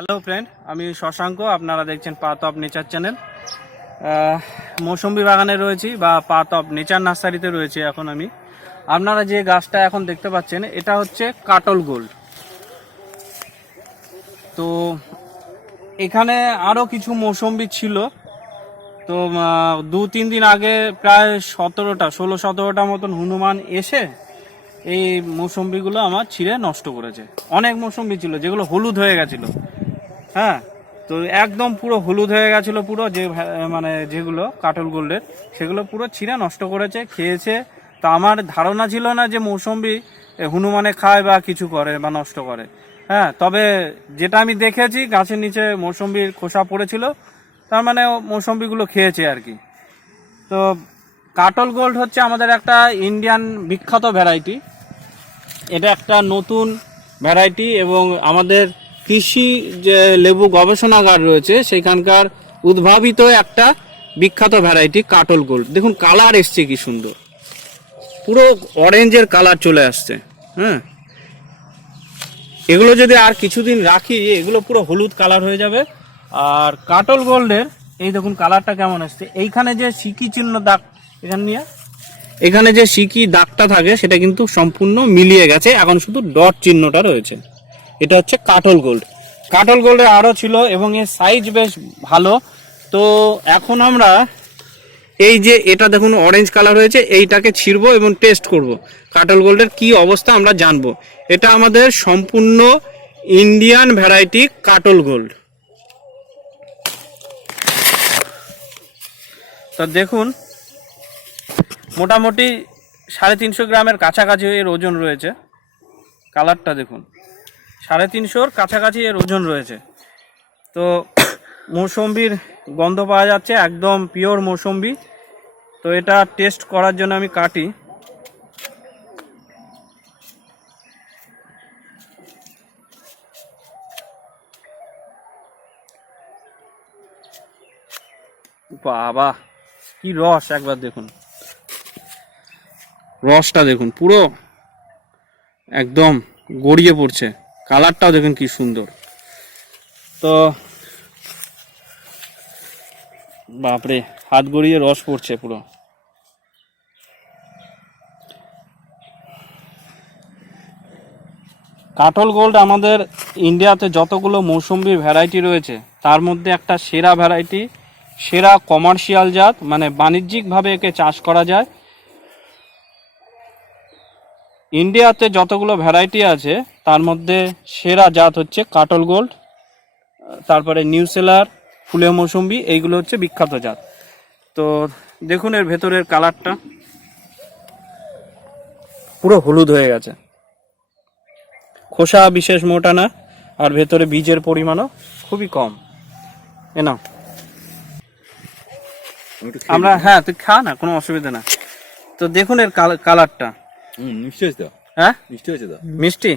Hello friend আমি শশাঙ্ক, আপনারা দেখছেন পাথ অফ নেচার চ্যানেল মৌসুম্বি বাগানে রয়েছি বা পাথ অফ নেচার নার্সারিতে রয়েছি এখন আমি। আপনারা যে গাছটা এখন দেখতে পাচ্ছেন, এটা হচ্ছে কাটল গোল্ড তো এখানে আরও কিছু মৌসুম্বি ছিল। তো দু তিন দিন আগে প্রায় সতেরোটা, ষোলো সতেরোটা মতন হনুমান এসে এই মৌসুম্বিগুলো আমার ছিঁড়ে নষ্ট করেছে। অনেক মৌসুম্বি ছিল, যেগুলো হলুদ হয়ে গেছিল। হ্যাঁ তো একদম পুরো হলুদ হয়ে গেছিল পুরো যে মানে যেগুলো কাটল গোল্ডের, সেগুলো পুরো ছিঁড়ে নষ্ট করেছে, খেয়েছে। তো আমার ধারণা ছিল না যে মৌসুম্বি হনুমানে খায় বা কিছু করে বা নষ্ট করে। হ্যাঁ তবে যেটা আমি দেখেছি, গাছের নিচে মৌসুম্বির খোসা পড়েছিল, তার মানে মৌসুম্বিগুলো খেয়েছে আর কি। তো কাটল গোল্ড হচ্ছে আমাদের একটা ইন্ডিয়ান বিখ্যাত ভ্যারাইটি। এটা একটা নতুন ভ্যারাইটি এবং আমাদের কৃষি যে লেবু গবেষণাগার রয়েছে, সেখানকার উদ্ভাবিত একটা বিখ্যাত ভ্যারাইটি কাটল গোল্ড। দেখুন কালার এসছে কি সুন্দর। পুরো অরেঞ্জের কালার চলে আসছে হ্যাঁ? এগুলো যদি আর কিছুদিন রাখি, এগুলো পুরো হলুদ কালার হয়ে যাবে। আর কাটল গোল্ডের এই দেখুন কালারটা কেমন আসছে এইখানে যে সিকি চিহ্ন দাগ, এখানে নিয়ে এখানে যে সিকি দাগটা থাকে, সেটা কিন্তু সম্পূর্ণ মিলিয়ে গেছে। এখন শুধু ডট চিহ্নটা রয়েছে। এটা হচ্ছে কাটল গোল্ড। কাটল গোল্ডের আরও ছিল এবং এর সাইজ বেশ ভালো। তো এখন আমরা এই যে এটা দেখুন অরেঞ্জ কালার হয়েছে, এইটাকে ছিড়বো এবং টেস্ট করব। কাটল গোল্ডের কি অবস্থা আমরা জানব। এটা আমাদের সম্পূর্ণ ইন্ডিয়ান ভ্যারাইটি কাটল গোল্ড। তো দেখুন, মোটামুটি সাড়ে তিনশো গ্রামের কাছাকাছি এর ওজন রয়েছে। কালারটা দেখুন। সাড়ে তিনশোর কাছাকাছি এর ওজন রয়েছে। তো মৌসম্বির গন্ধ পাওয়া যাচ্ছে, একদম পিওর মৌসম্বি। তো এটা টেস্ট করার জন্য আমি কাটি। বাবা, কি রস একবার দেখুন। রসটা দেখুন, পুরো একদম গড়িয়ে পড়ছে। কালারটাও দেখুন কি সুন্দর। তো বাপরে, হাত গড়িয়ে রস পড়ছে পুরো। কাটল গোল্ড আমাদের ইন্ডিয়াতে যতগুলো মৌসুম্বির ভ্যারাইটি রয়েছে, তার মধ্যে একটা সেরা ভ্যারাইটি সেরা কমার্শিয়াল জাত মানে বাণিজ্যিকভাবে একে চাষ করা যায়। ইন্ডিয়াতে যতগুলো ভ্যারাইটি আছে তার মধ্যে সেরা জাত হচ্ছে কাটল গোল্ড তারপরে নিউসেলার ফুলে মৌসুম্বি এইগুলো হচ্ছে বিখ্যাত জাত। তো দেখুন এর ভেতরের কালারটা। পুরো হলুদ হয়ে গেছে। খোসা বিশেষ মোটা না আর ভেতরে বীজের পরিমাণও খুবই কম। এ নাও। আমরা হ্যাঁ তুই খা না কোনো অসুবিধা না। তো দেখুন এর কাল- কালারটা। মিষ্টি হয়েছে তো হ্যাঁ মিষ্টি হয়েছে তো মিষ্টি।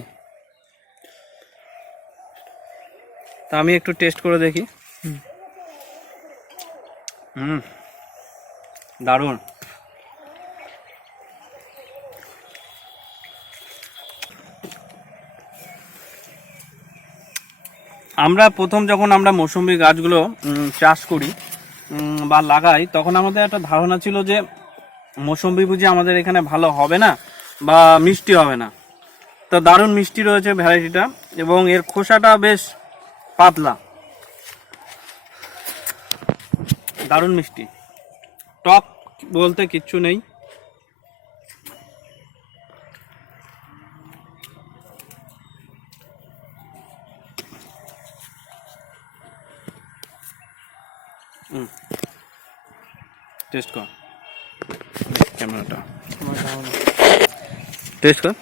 তা আমি একটু টেস্ট করে দেখি। হুম। দারুণ। আমরা প্রথম যখন আমরা মৌসুমি গাছগুলো উম, চাষ করি উম, বা লাগাই তখন আমাদের একটা ধারণা ছিল যে মৌসুম্বি বুঝি আমাদের এখানে ভালো হবে না। বা মিষ্টি হবে না। তো দারুণ মিষ্টি রয়েছে ভ্যারাইটিটা এবং এর খোসাটা বেশ পাতলা। দারুণ মিষ্টি। টক বলতে কিচ্ছু নেই। টেস্ট কর। ক্যামেরাটা। টেস্ট কর।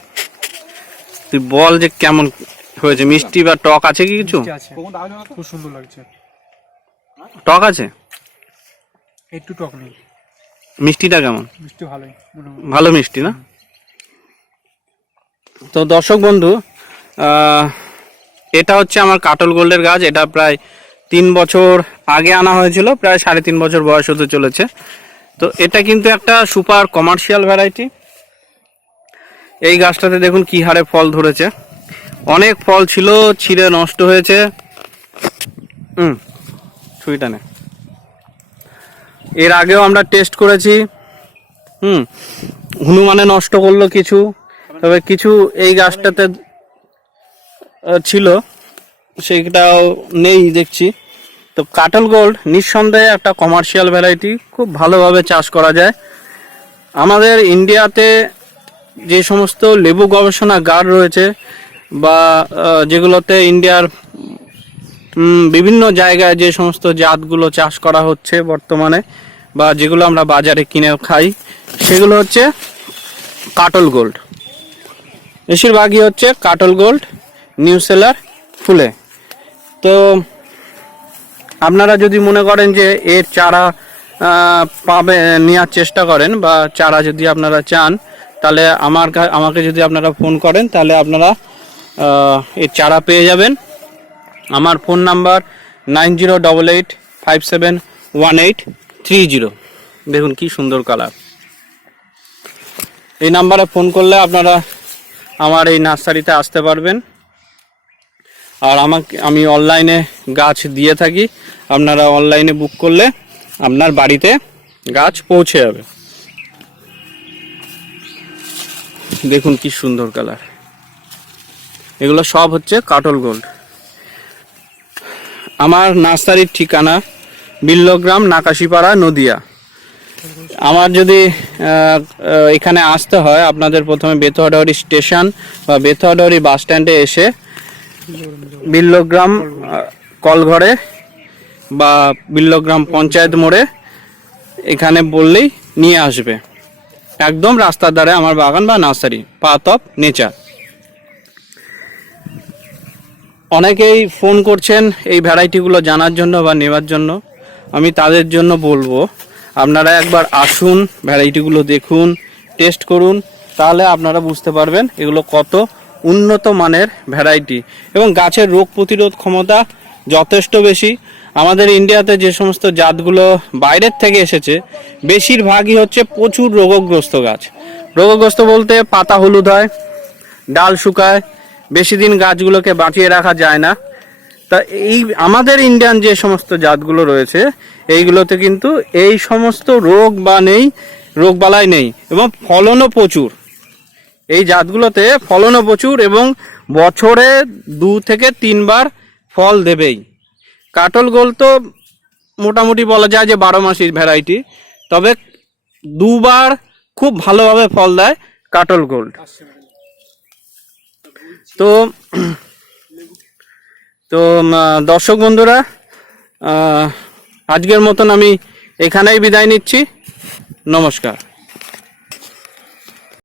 তুই বল যে কেমন হয়েছে মিষ্টি বা টক আছে কি কিছু? খুব সুন্দর লাগছে। টক আছে? একটু টক নেই। মিষ্টিটা কেমন? মিষ্টি ভালোই ভালো মিষ্টি না? তো দর্শক বন্ধু এটা হচ্ছে আমার কাটল গোল্ডের গাছ। এটা প্রায় তিন বছর আগে আনা হয়েছিল প্রায় সাড়ে তিন বছর বয়স হতে চলেছে। তো এটা কিন্তু একটা সুপার কমার্শিয়াল ভ্যারাইটি। এই গাছটাতে দেখুন কি হারে ফল ধরেছে। অনেক ফল ছিল, ছিঁড়ে নষ্ট হয়েছে। হুম ছুরিটা নে এর আগেও আমরা টেস্ট করেছি। হুম, হনুমানে নষ্ট করল কিছু, তবে কিছু এই গাছটাতে ছিল। সেইটাও নেই দেখছি। তো কাটল গোল্ড নিঃসন্দেহে একটা কমার্শিয়াল ভ্যারাইটি খুব ভালোভাবে চাষ করা যায়। আমাদের ইন্ডিয়াতে যে সমস্ত লেবু গবেষণা গার রয়েছে বা যেগুলোতে ইন্ডিয়ার বিভিন্ন জায়গায় যে সমস্ত জাতগুলো চাষ করা হচ্ছে বর্তমানে বা যেগুলো আমরা বাজারে কিনে খাই, সেগুলো হচ্ছে কাটল গোল্ড। বেশিরভাগই হচ্ছে কাটল গোল্ড, নিউ সেলার ফুলে। তো আপনারা যদি মনে করেন যে এর চারা পাবে নেওয়ার চেষ্টা করেন বা চারা যদি আপনারা চান তাহলে আমার আমাকে যদি আপনারা ফোন করেন, তাহলে আপনারা এর চারা পেয়ে যাবেন। আমার phone number nine zero double eight five seven one eight three zero. দেখুন কি সুন্দর কালার। এই নাম্বারে ফোন করলে আপনারা আমার এই নার্সারিতে আসতে পারবেন। আর আমাকে, আমি অনলাইনে গাছ দিয়ে থাকি। আপনারা অনলাইনে বুক করলে আপনার বাড়িতে গাছ পৌঁছে যাবে। দেখুন কি সুন্দর কালার। এগুলো সব হচ্ছে কাটল গোল্ড। আমার নার্সারির ঠিকানা বিল্লগ্রাম, নাকাশিপাড়া, নদিয়া। আমার যদি এখানে আসতে হয়, আপনাদের প্রথমে বেতোয়াডাউরি স্টেশন বা বেতোয়াডাউরি বাস স্ট্যান্ডে এসে বিল্লগ্রাম কলঘরে বা বিল্লগ্রাম পঞ্চায়েত মোড়ে এখানে বললেই নিয়ে আসবে। একদম রাস্তার ধারে আমার বাগান বা নার্সারি, পাথ অফ নেচার। অনেকেই ফোন করছেন এই ভ্যারাইটিগুলো জানার জন্য বা নেওয়ার জন্য। আমি তাদের জন্য বলব, আপনারা একবার আসুন, ভ্যারাইটিগুলো দেখুন, টেস্ট করুন, তাহলে আপনারা বুঝতে পারবেন এগুলো কত উন্নত মানের ভ্যারাইটি। এবং গাছের রোগ প্রতিরোধ ক্ষমতা যথেষ্ট বেশি আমাদের ইন্ডিয়াতে যে সমস্ত জাতগুলো বাইরের থেকে এসেছে, বেশিরভাগই হচ্ছে প্রচুর রোগগ্রস্ত গাছ। রোগগ্রস্ত বলতে পাতা হলুদ হয়, ডাল শুকায়, বেশি দিন গাছগুলোকে বাঁচিয়ে রাখা যায় না। তা এই আমাদের ইন্ডিয়ান যে সমস্ত জাতগুলো রয়েছে, এইগুলোতে কিন্তু এই সমস্ত রোগ বা নেই রোগ বালাই নেই এবং ফলনও প্রচুর। এই জাতগুলোতে ফলনও প্রচুর এবং বছরে দু থেকে তিনবার ফল দেবেই। কাটল গোল তো মোটামুটি বলা যায় যে বারো মাসির ভ্যারাইটি তবে দুবার খুব ভালোভাবে ফল দেয় কাটল গোল্ড তো তো দর্শক বন্ধুরা আজকের মতন আমি এখানেই বিদায় নিচ্ছি। নমস্কার।